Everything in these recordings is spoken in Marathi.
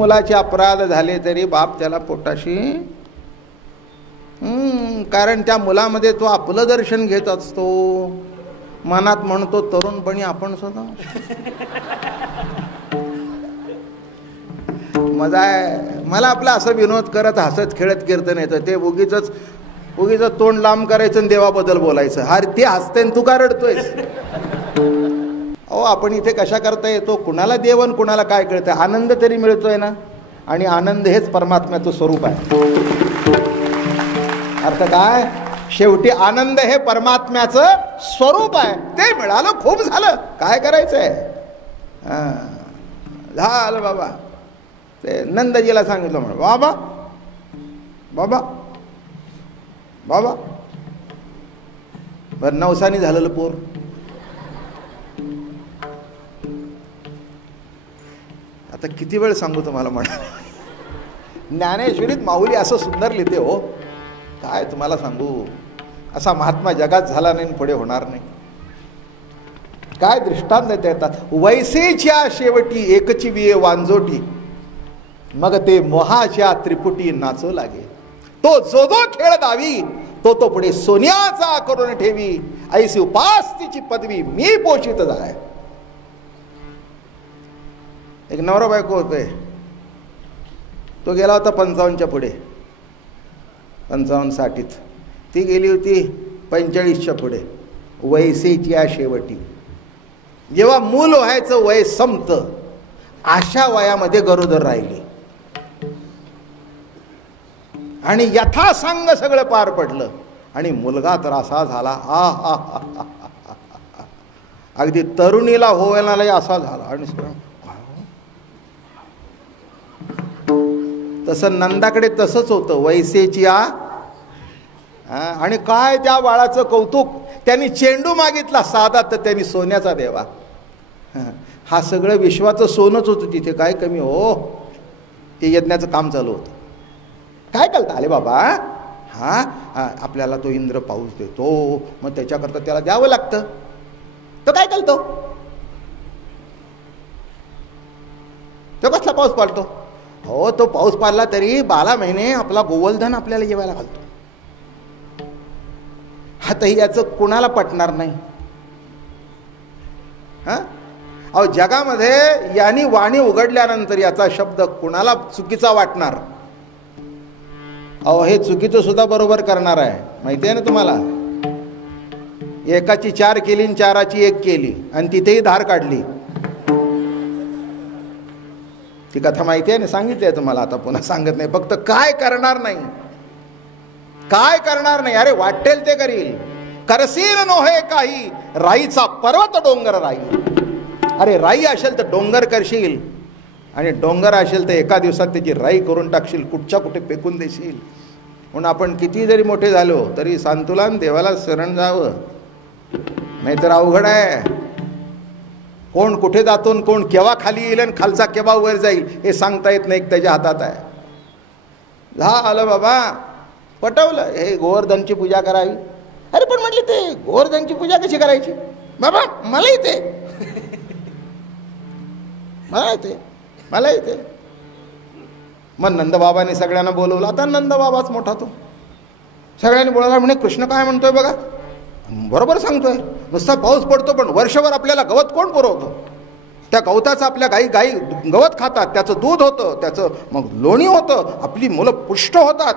मुलाचे अपराध झाले तरी बाप त्याला पोटाशी, कारण त्या मुलामध्ये तो आपलं दर्शन घेत असतो. मनात म्हणतो तरुणपणी आपण सुद्धा मजा आहे. मला आपला असं विनोद करत हसत खेळत कीर्तन येतं. ते उगीच तोंड लांब करायचं आणि देवाबद्दल बोलायचं. अरे ते हसते तू का रडतोयस? अहो आपण इथे कशा करता येतो? कुणाला देवन कुणाला काय कळतं? आनंद तरी मिळतोय ना, आणि आनंद हेच परमात्म्याचं स्वरूप आहे. अर्थ काय? शेवटी आनंद हे परमात्म्याचं स्वरूप आहे. ते मिळालं खूप झालं. काय करायचंय? झालं बाबा. ते नंदजीला सांगितलं म्हण, बाबा बाबा बाबा. बरं नवसानी झालेलं पोर. आता किती वेळ सांगू तुम्हाला? म्हणा ज्ञानेश्वरीत माऊली असं सुंदर लिहिते हो, काय तुम्हाला सांगू. असा महात्मा जगात झाला नाही, पुढे होणार नाही. काय दृष्टांत देता येतात. वैसेच्या शेवटी एकची विये वांजोटी, मग ते मोहाच्या त्रिपुटी नाचू लागे. तो जो जो खेळ दावी, तो तो पुढे सोन्याचा करून ठेवी. ऐसी उपास तिची पदवी मी पोषित जाय. एक नवरा बायको होते. तो गेला होता 55च्या पुढे, 55-60. ती गेली होती 45च्या पुढे. वयसेच्या शेवटी, जेव्हा मूल व्हायचं वय संपतं, अशा वयामध्ये गरोदर राहिली. आणि यथासांग सगळं पार पडलं. आणि मुलगा तर असा झाला, अगदी तरुणीला होवयाला असा झाला. आणि तसं नंदाकडे तसंच होतं. वैसेची आणि काय त्या बाळाचं कौतुक. त्यांनी चेंडू मागितला साधा, तर त्यांनी सोन्याचा द्यावा. हा सगळं विश्वाचं सोनंच होतं तिथे. काय कमी हो. ते यज्ञाचं काम चालू होतं. काय कळतं आले बाबा. आपल्याला तो इंद्र पाऊस देतो, मग त्याच्याकरता त्याला द्यावं लागतं. तर काय कळतो? तो कसला पाऊस पाडतो? हो, तो पाऊस पाडला तरी 12 महिने आपला गोवर्धन आपल्याला जेवायला घालतो. आताही याचं कुणाला पटणार नाही. अहो जगामध्ये यांनी वाणी उघडल्यानंतर याचा शब्द कुणाला चुकीचा वाटणार? अहो हे चुकीचं सुद्धा बरोबर करणार आहे. माहिती आहे ना तुम्हाला? एकाची 4 केली आणि 4ची 1 केली, आणि तिथेही धार काढली. ती कथा माहिती आहे ना, सांगितली आहे तुम्हाला. आता पुन्हा सांगत नाही. फक्त काय करणार नाही, काय करणार नाही. अरे वाटेल ते करील. करशील नोहे काही, राईचा पर्वत डोंगर राई. अरे राई असेल तर डोंगर करशील, आणि डोंगर असेल तर एका दिवसात त्याची राई करून टाकशील, कुठच्या कुठे फेकून देशील. म्हणून आपण किती जरी मोठे झालो तरी सांतुलान देवाला शरण जावं, नाहीतर अवघड आहे. कोण कुठे जातो, कोण केव्हा खाली येईल आणि खालचा केव्हा वर जाईल हे सांगता येत नाही. त्याच्या हातात आहे. झालं बाबा, पटवलं. हे गोवर्धनची पूजा करावी. अरे पण म्हटले ते गोवर्धनची पूजा कशी करायची? बाबा मला येते, मला येते. मग नंदबाबांनी सगळ्यांना बोलवलं. आता नंदबाबाच मोठा तो. सगळ्यांनी बोलायला म्हणे कृष्ण काय म्हणतोय बघा. बरोबर सांगतोय. नुसता पाऊस पडतो पण वर्षभर आपल्याला गवत कोण पुरवतो? त्या गवताचं आपल्या गाई गवत खातात, त्याचं दूध होतं, त्याचं मग लोणी होतं, आपली मुलं पुष्ट होतात.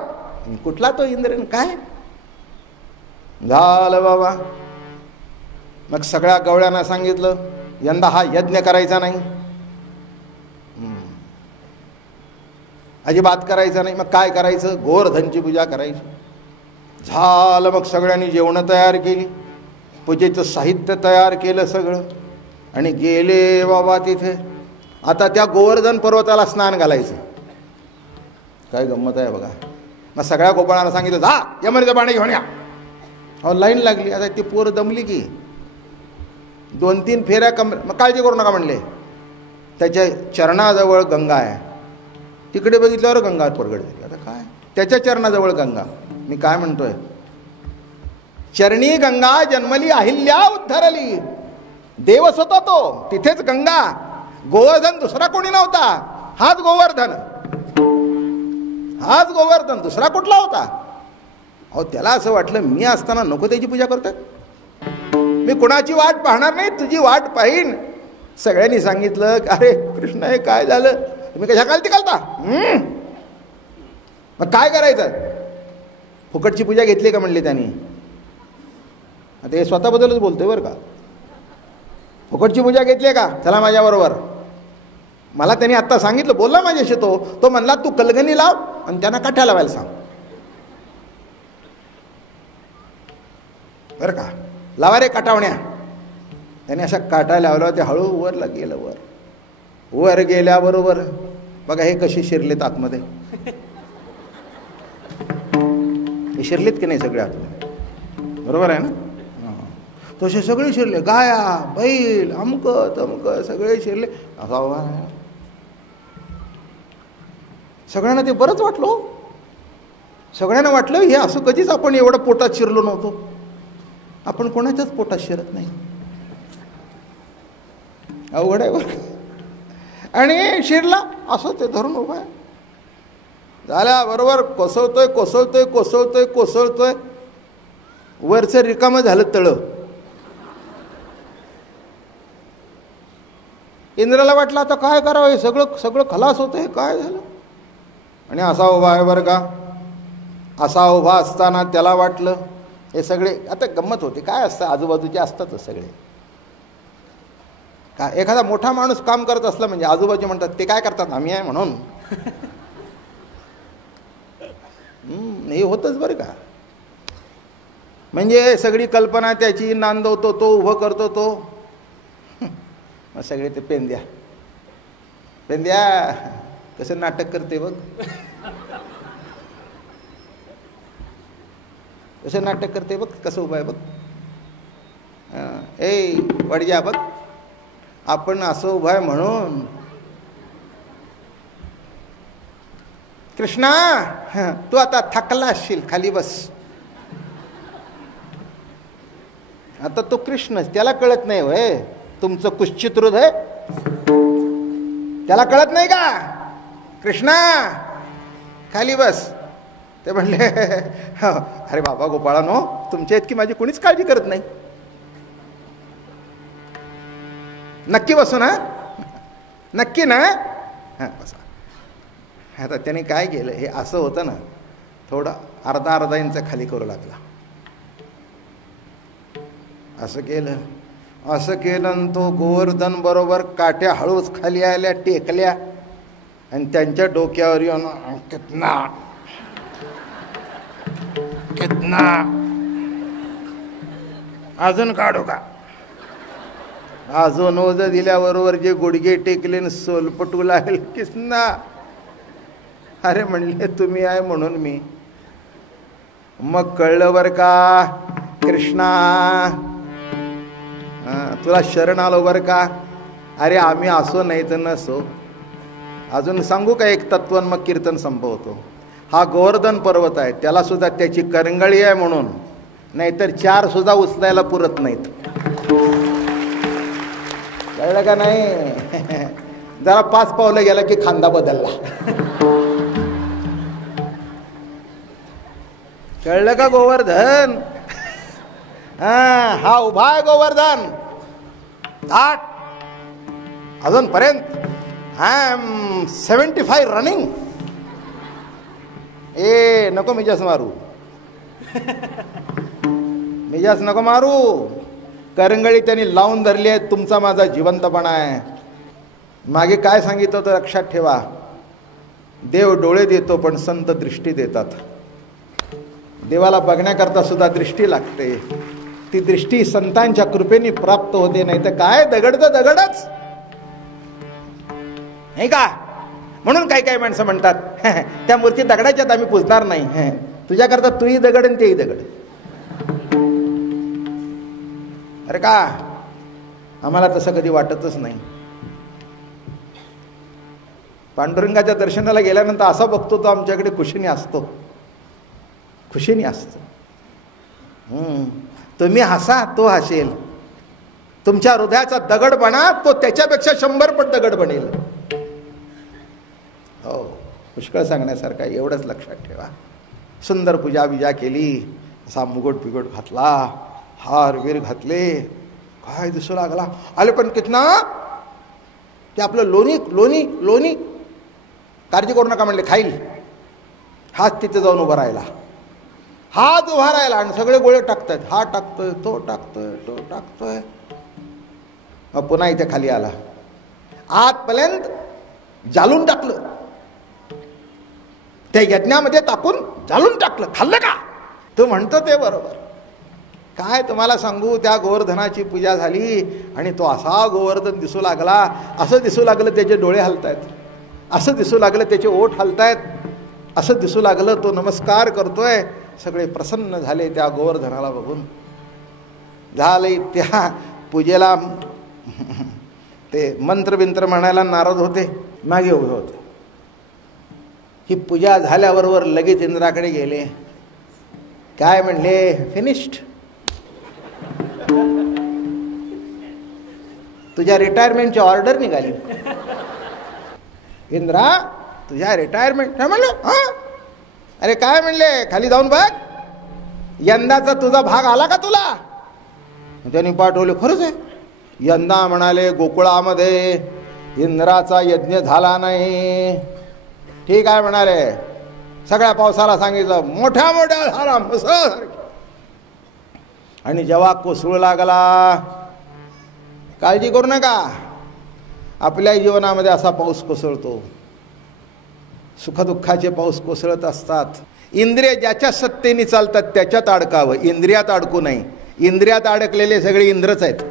कुठला तो इंद्र काय? झालं बाबा. मग सगळ्या गवळ्यांना सांगितलं यंदा हा यज्ञ करायचा नाही, अजिबात करायचा नाही. मग काय करायचं? गोवर्धनची पूजा करायची. झालं. मग सगळ्यांनी जेवणं तयार केली, पूजेचं साहित्य तयार केलं सगळं, आणि गेले बाबा तिथे. आता त्या गोवर्धन पर्वताला स्नान घालायचं. काय गंमत आहे बघा. मग सगळ्या गोपाळांना सांगितलं जा यमुनेचं पाणी घेऊन या. अहो लाईन लागली. आता ती पोर दमली की 2-3 फेऱ्या मग काळजी करू नका म्हणले. त्याच्या चरणाजवळ गंगा आहे. तिकडे बघितल्यावर गंगा प्रगट झाली. आता काय? त्याच्या चरणाजवळ गंगा. मी काय म्हणतोय? चरणी गंगा जन्मली अहिल्या उद्धरली. देवच होता तो, तिथेच गंगा. गोवर्धन दुसरा कोणी नव्हता. हाच गोवर्धन, हाच गोवर्धन, दुसरा कुठला होता? अहो त्याला असं वाटलं मी असताना नको त्याची पूजा करतात, मी कुणाची वाट पाहणार नाही, तुझी वाट पाहीन. सगळ्यांनी सांगितलं अरे कृष्ण हे काय झालं, तुम्ही कशा कालती घालता? मग काय करायचं? फुकटची पूजा घेतली का म्हणले त्यांनी. आता हे स्वतःबद्दलच बोलतोय बरं का. फुकटची पूजा घेतली का? चला माझ्याबरोबर. मला त्यांनी आत्ता सांगितलं, बोलला माझ्याशी तो म्हणला तू कलगणी लाव आणि त्यांना काठ्या लावायला सांग. बरं का, लावा रे काटावण्या. त्याने अशा काटा लावला, ते हळू वरला गेलं. वर गेल्याबरोबर बघा हे कसे शिरलेत आतमध्ये. हे शिरलेत की नाही सगळे आतमध्ये? बरोबर आहे ना? तसे सगळे शिरले, गाया बैल अमक तमक सगळे शिरले. असा सगळ्यांना ते बरंच वाटलं. सगळ्यांना वाटलं हे असं कधीच आपण एवढं पोटात शिरलो नव्हतो. आपण कोणाच्याच पोटात शिरत नाही, अवघड आहे बरं. आणि शिरला असं ते धरून उभा आहे. झाल्या बरोबर कोसळतोय कोसळतोय कोसळतोय कोसळतोय. वरचं रिकामं झालं तळं. इंद्राला वाटलं आता काय करावं, हे सगळं सगळं खलास होतं, हे काय झालं. आणि असा उभा आहे बरं का. असा उभा असताना त्याला वाटलं हे सगळे आता गंमत होते. काय असतं, आजूबाजूचे असतातच सगळे. का एखादा मोठा माणूस काम करत असला म्हणजे आजूबाजू म्हणतात ते काय करतात, आम्ही आहे म्हणून. हे होतच बरं का. म्हणजे सगळी कल्पना त्याची नांदवतो तो, उभं करतो तो. मग सगळे ते पेंद्या कसं नाटक करते बघ, कसं नाटक करते बघ, कसं उभं आहे बघ. ए वडजा बघ, आपण असं उभं आहे म्हणून. कृष्णा तू आता थकला असशील, खाली बस. आता तो कृष्ण, त्याला कळत नाही होय तुमचं कुश्चित हृदय, त्याला कळत नाही का? कृष्णा खाली बस. ते म्हणले अरे बाबा गोपाळानो, तुमच्या इतकी माझी कोणीच काळजी करत नाही. नक्की बसू ना, नक्की ना? हां बसा. आता त्याने काय केलं, हे असं होतं ना, थोडं अर्धा इंच खाली करू लागला. असं केलं आणि तो गोवर्धन बरोबर काठ्या हळूच खाली आल्या, टेकल्या आणि त्यांच्या डोक्यावर येऊन कितना कितना अजून काढू का. अजून ओझ दिल्याबरोबर जे गुडघे टेकले न सोलपटू लागले किसना. अरे म्हणले तुम्ही आहे म्हणून मी. मग कळलं बरं का कृष्णा, तुला शरण आलो बरं का. अरे आम्ही असो नाही तर नसो. अजून सांगू का एक तत्व, मग कीर्तन संपवतो. हा गोवर्धन पर्वत आहे, त्याला सुद्धा त्याची करंगळी आहे म्हणून, नाहीतर 4 सुद्धा उचलायला पुरत नाहीत. कळलं का नाही? जरा 5 पावलं गेला की खांदा बदलला. कळलं का गोवर्धन? हा उभा आहे गोवर्धन थाट अजून पर्यंत. I am 75 running. ए नको मिजास मारू, मिजास नको मारू. करंगळी त्यांनी लावून धरली आहे. तुमचा माझा जिवंतपणा आहे. मागे काय सांगितलं होतं लक्षात ठेवा. देव डोळे देतो पण संत दृष्टी देतात. देवाला बघण्याकरता सुद्धा दृष्टी लागते. ती दृष्टी संतांच्या कृपेने प्राप्त होते. नाही तर काय दगडचं दगडच नाही का. म्हणून काही काही माणसं म्हणतात त्या मूर्ती दगडाच्यात आम्ही पुजणार नाही. तुझ्याकरता तूही दगड आणि तेही दगड. अरे का आम्हाला तसं कधी वाटतच नाही. पांडुरंगाच्या दर्शनाला गेल्यानंतर असा बघतो तो आमच्याकडे खुशीने असतो, खुशीने असतो. तुम्ही हसा तो हसेल. तुमच्या हृदयाचा दगड बना, तो त्याच्यापेक्षा 100 पट दगड बनेल. पुष्कळ सांगण्यासारखं आहे, एवढंच लक्षात ठेवा. सुंदर पूजा बिजा केली, असा मुगट पिगट घातला, हार वीर घातले, काय दिसू लागला. आले पण कितना ते आपलं लोणी लोणी लोणी, काळजी करू नका म्हणले, खाईल. हात तिथे जाऊन उभा राहिला, हात उभा राहिला आणि सगळे गोळे टाकतायत. हा टाकतोय, तो टाकतोय, तो टाकतोय. मग पुन्हा इथे खाली आला, आतपर्यंत जाळून टाकलं, त्या यज्ञामध्ये टाकून जाळून टाकलं. खाल्लं का? तो म्हणतो ते बरोबर. काय तुम्हाला सांगू, त्या गोवर्धनाची पूजा झाली आणि तो असा गोवर्धन दिसू लागला. असं दिसू लागलं त्याचे डोळे हलतायत, असं दिसू लागलं त्याचे ओठ हलतायत, असं दिसू लागलं तो नमस्कार करतोय. सगळे प्रसन्न झाले त्या गोवर्धनाला बघून. झाले त्या पूजेला ते मंत्रबिंत्र म्हणायला नारद होते, मागे उभे होते. ही पूजा झाल्याबरोबर लगेच इंद्राकडे गेले. काय म्हणले? फिनिश्ड. तुझ्या रिटायरमेंटची ऑर्डर निघाली. इंद्रा, तुझ्या रिटायरमेंट म्हणलं. हा, अरे काय म्हणले? खाली जाऊन बघ, यंदाचा तुझा भाग आला का तुला? त्यांनी पाठवले. खरंच आहे. यंदा म्हणाले गोकुळामध्ये इंद्राचा यज्ञ झाला नाही. ठीक आहे म्हणाले. सगळ्या पावसाला सांगितलं, मोठ्या मोठ्या झाला मुसळसारखी. आणि जेव्हा कोसळू लागला, काळजी करू नका, आपल्या जीवनामध्ये असा पाऊस कोसळतो. सुखदुःखाचे पाऊस कोसळत असतात. इंद्रिय ज्याच्या सत्तेने चालतात त्याच्यात अडकावं, इंद्रियात अडकू नाही. इंद्रियात अडकलेले सगळे इंद्रच आहेत.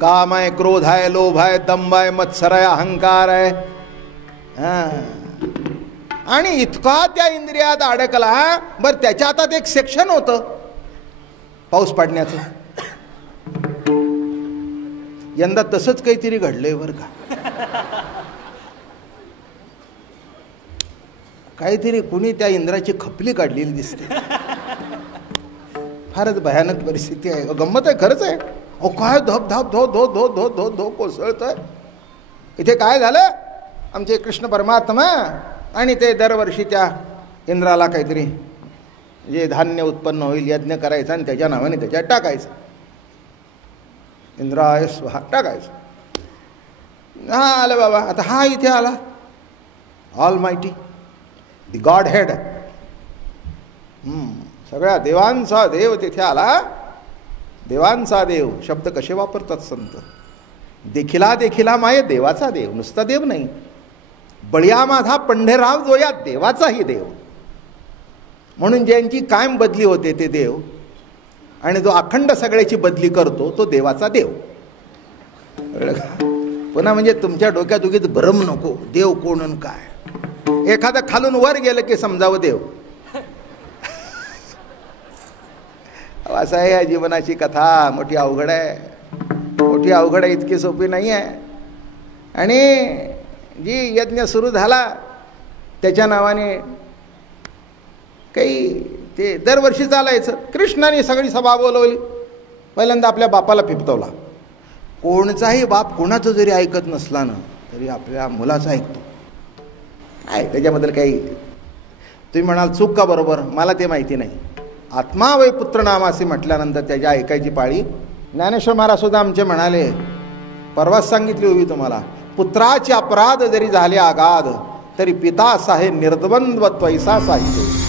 काम आहे, क्रोध आहे, लोभ आहे, दंभ आहे, मत्सर आहे, अहंकार आहे. आणि इतका त्या इंद्रियात अडकला. बरं, त्याच्या हातात एक सेक्शन होतं पाऊस पडण्याचं. यंदा तसंच काहीतरी घडलंय बरं का. काहीतरी कुणी त्या इंद्राची खपली काढलेली दिसते. फारच भयानक परिस्थिती आहे. गंमत आहे, खरंच आहे. अहो काय धप धप धो धो धो धो धो धो कोसळतोय. इथे काय झालं, आमचे कृष्ण परमात्मा आणि ते दरवर्षी त्या इंद्राला काहीतरी जे धान्य उत्पन्न होईल यज्ञ करायचा आणि त्याच्या नावाने त्याच्यात टाकायचं. इंद्राय स्वाहा टाकायचं. हा आलं बाबा. आता हा इथे आला, ऑल मायटी, दी गॉड हेड, सगळ्या देवांचा देव तिथे आला. देवांचा देव शब्द कसे वापरतात संत. देखिला देखिला माये देवाचा देव, नुसता देव नाही. बळिया माझा पंढेराव जो या देवाचाही देव. म्हणून ज्यांची कायम बदली होते ते देव, आणि जो अखंड सगळ्याची बदली करतो तो देवाचा देव. पुन्हा म्हणजे तुमच्या डोक्यात उगीच भ्रम नको, देव कोण आणि काय. एखादं खालून वर गेलं की समजावं देव. असं आहे या जीवनाची कथा. मोठी अवघड आहे, मोठी अवघड आहे, इतकी सोपी नाही आहे. आणि जी यज्ञ सुरू झाला त्याच्या नावाने काही ते दरवर्षी चालायचं. कृष्णाने सगळी सभा बोलवली. पहिल्यांदा आपल्या बापाला फिपतवला. कोणचाही बाप कोणाचं जरी ऐकत नसला ना तरी आपल्या मुलाचं ऐकतो. काय त्याच्याबद्दल काही तुम्ही म्हणाल चूक का बरोबर, मला ते माहिती नाही. आत्मा वै पुत्र नामासी म्हटल्यानंतर त्याच्या ऐकायची पाळी. ज्ञानेश्वर महाराज सुद्धा आमचे म्हणाले, परवाच सांगितली होती तुम्हाला, पुत्राचे अपराध जरी झाले आगाध तरी पिता साहे निर्द्वंद्व त्वैसा साहित्य.